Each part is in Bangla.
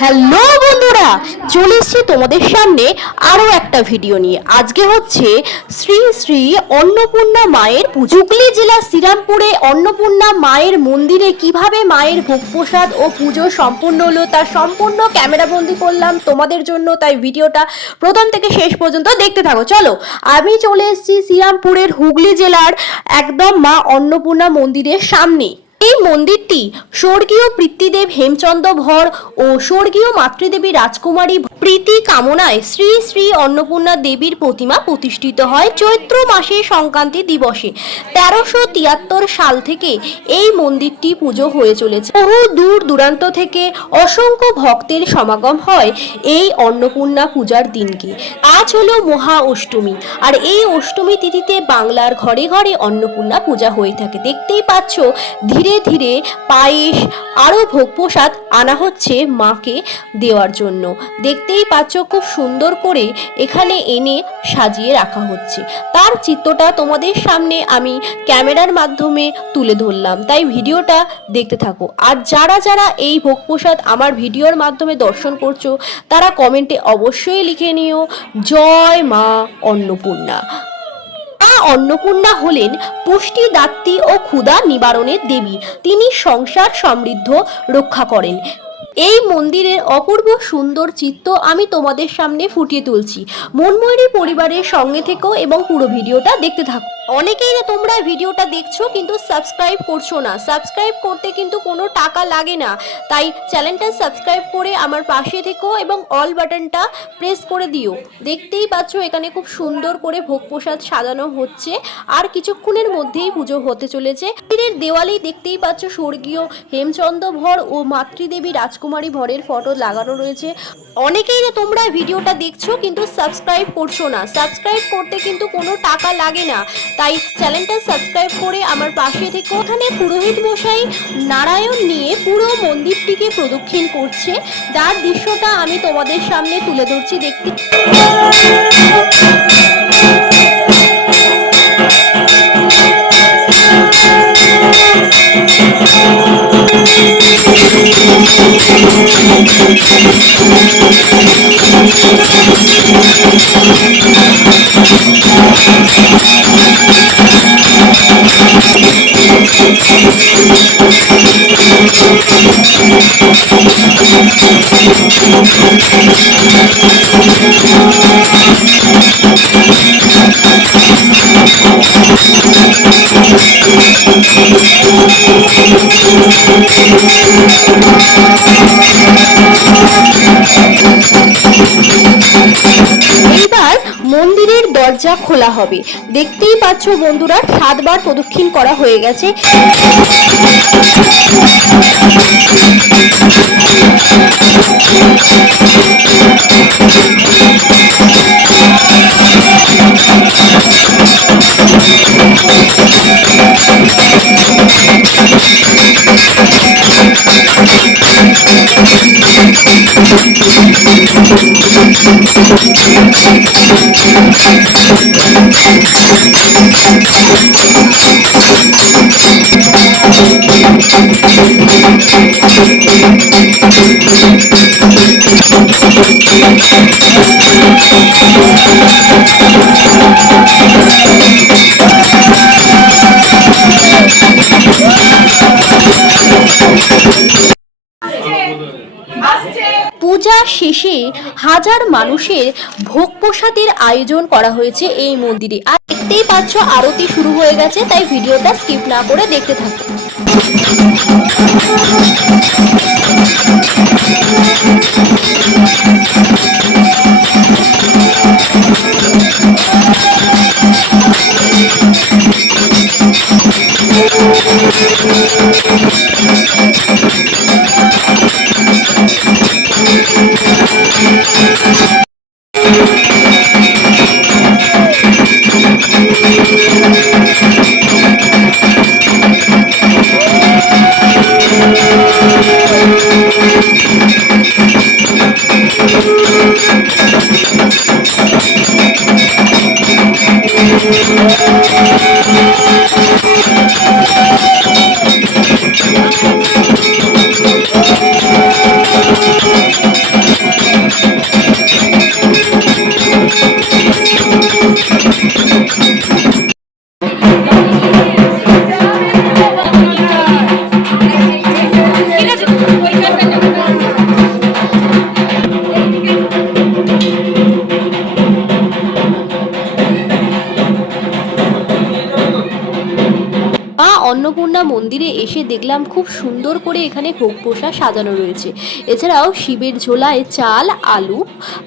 হ্যালো বন্ধুরা, চলে এসেছি তোমাদের সামনে আরও একটা ভিডিও নিয়ে। আজকে হচ্ছে শ্রী শ্রী অন্নপূর্ণা মায়ের পুজো। হুগলি জেলা শ্রীরামপুরে অন্নপূর্ণা মায়ের মন্দিরে কীভাবে মায়ের ভোগ প্রসাদ ও পুজো সম্পূর্ণ হলো তার সম্পূর্ণ ক্যামেরাবন্দি করলাম তোমাদের জন্য, তাই ভিডিওটা প্রথম থেকে শেষ পর্যন্ত দেখতে থাকো। চলো, আমি চলে এসেছি শ্রীরামপুরের হুগলি জেলার একদম মা অন্নপূর্ণা মন্দিরের সামনে। এই মন্দিরটি স্বর্গীয় পৃথ্বীদেব হেমচন্দ্র ভর ও স্বর্গীয় মাতৃদেবী রাজকুমারী প্রীতি কামনায় শ্রী শ্রী অন্নপূর্ণা দেবীর প্রতিমা প্রতিষ্ঠিত হয় চৈত্র মাসে সংক্রান্তি দিবসে। তেরোশো তিয়াত্তর সাল থেকে এই মন্দিরটি পুজো হয়ে চলেছে। বহু দূর দূরান্ত থেকে অসংখ্য ভক্তের সমাগম হয় এই অন্নপূর্ণা পূজার দিনকে। আজ হলো মহা অষ্টমী। আর এই অষ্টমী তিথিতে বাংলার ঘরে ঘরে অন্নপূর্ণা পূজা হয়ে থাকে। দেখতেই পাচ্ছ, ধীরে ধীরে পায়েস আরও ভোগ প্রসাদ আনা হচ্ছে মাকে দেওয়ার জন্য। দেখতেই পাচ্ছ, খুব সুন্দর করে এখানে এনে সাজিয়ে রাখা হচ্ছে। তার চিত্রটা তোমাদের সামনে আমি ক্যামেরার মাধ্যমে তুলে ধরলাম। তাই ভিডিওটা দেখতে থাকো। আর যারা যারা এই ভোগ প্রসাদ আমার ভিডিওর মাধ্যমে দর্শন করছ, তারা কমেন্টে অবশ্যই লিখে নিও। জয় মা অন্নপূর্ণা। মা অন্নপূর্ণা হলেন পুষ্টি পুষ্টিদাত্রী ও ক্ষুধা নিবারণের দেবী। তিনি সংসার সমৃদ্ধ রক্ষা করেন। এই মন্দিরের অপূর্ব সুন্দর চিত্র আমি তোমাদের সামনে ফুটিয়ে তুলছি। মনময়ী পরিবারের সঙ্গে থেকেও এবং পুরো ভিডিওটা দেখতে থাকো। অনেকেই না তোমরা ভিডিওটা দেখছ কিন্তু সাবস্ক্রাইব করছ না। সাবস্ক্রাইব করতে কিন্তু কোনো টাকা লাগে না। তাই চ্যানেলটা সাবস্ক্রাইব করে আমার পাশে থেকো এবং অল বাটনটা প্রেস করে দিও। দেখতেই পাচ্ছ এখানে খুব সুন্দর করে ভোগ প্রসাদ সাজানো হচ্ছে। আর কিছুক্ষণের মধ্যেই পুজো হতে চলেছে। মন্দিরের দেওয়ালেই দেখতেই পাচ্ছ স্বর্গীয় হেমচন্দ্র ভর ও মাতৃদেবী রাজকুমারী ভরের ফটো লাগানো রয়েছে। অনেকেই তো তোমরা ভিডিওটা দেখছ, কিন্তু সাবস্ক্রাইব করছ না। সাবস্ক্রাইব করতে কিন্তু কোনো টাকা লাগে না। তাই চ্যানেলটা সাবস্ক্রাইব করে আমার পাশে থেকে। ওখানে পুরোহিত মশাই নারায়ণ নিয়ে পুরো মন্দিরটিকে প্রদক্ষিণ করছে। যার দৃশ্যটা আমি তোমাদের সামনে তুলে ধরছি দেখতে। Thank এইবার মন্দিরের দরজা খোলা হবে। দেখতেই পাচ্ছ বন্ধুরা সাতবার প্রদক্ষিণ করা হয়ে গেছে। পূজা শেষে হাজার মানুষের ভোগ প্রসাদের আয়োজন করা হয়েছে এই মন্দিরে আর দেখতেই পাচ্ছ, আরতি শুরু হয়ে গেছে, তাই ভিডিওটা স্কিপ না করে দেখতে থাকো Thank you. Thank you. Bye. মন্দিরে এসে দেখলাম খুব সুন্দর করে এখানে ভোগ প্রসাদ সাজানো রয়েছে। এছাড়াও শিবের ঝোলায় চাল, আলু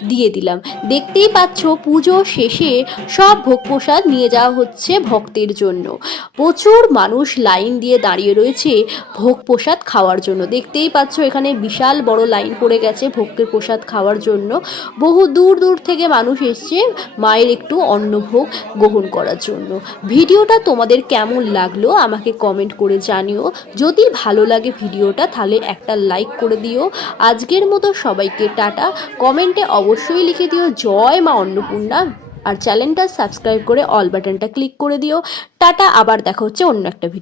দিয়ে দিলাম। দেখতেই পাচ্ছ, পুজো শেষে সব ভোগ প্রসাদ নিয়ে যাওয়া হচ্ছে ভক্তের জন্য। প্রচুর মানুষ লাইন দিয়ে দাঁড়িয়ে রয়েছে ভোগ প্রসাদ খাওয়ার জন্য। দেখতেই পাচ্ছ, এখানে বিশাল বড় লাইন পড়ে গেছে ভোগের প্রসাদ খাওয়ার জন্য। বহু দূর দূর থেকে মানুষ এসছে মায়ের একটু অন্নভোগ গ্রহণ করার জন্য। ভিডিওটা তোমাদের কেমন লাগল আমাকে কমেন্ট করে জানিও। যদি ভালো লাগে ভিডিওটা, তাহলে একটা লাইক করে দিও। আজকের মতো সবাইকে টাটা। কমেন্টে অবশ্যই লিখে দিও, জয় মা অন্নপূর্ণা। আর চ্যানেলটা সাবস্ক্রাইব করে অল বাটনটা ক্লিক করে দিও। টাটা, আবার দেখা হচ্ছে অন্য একটা ভিডিও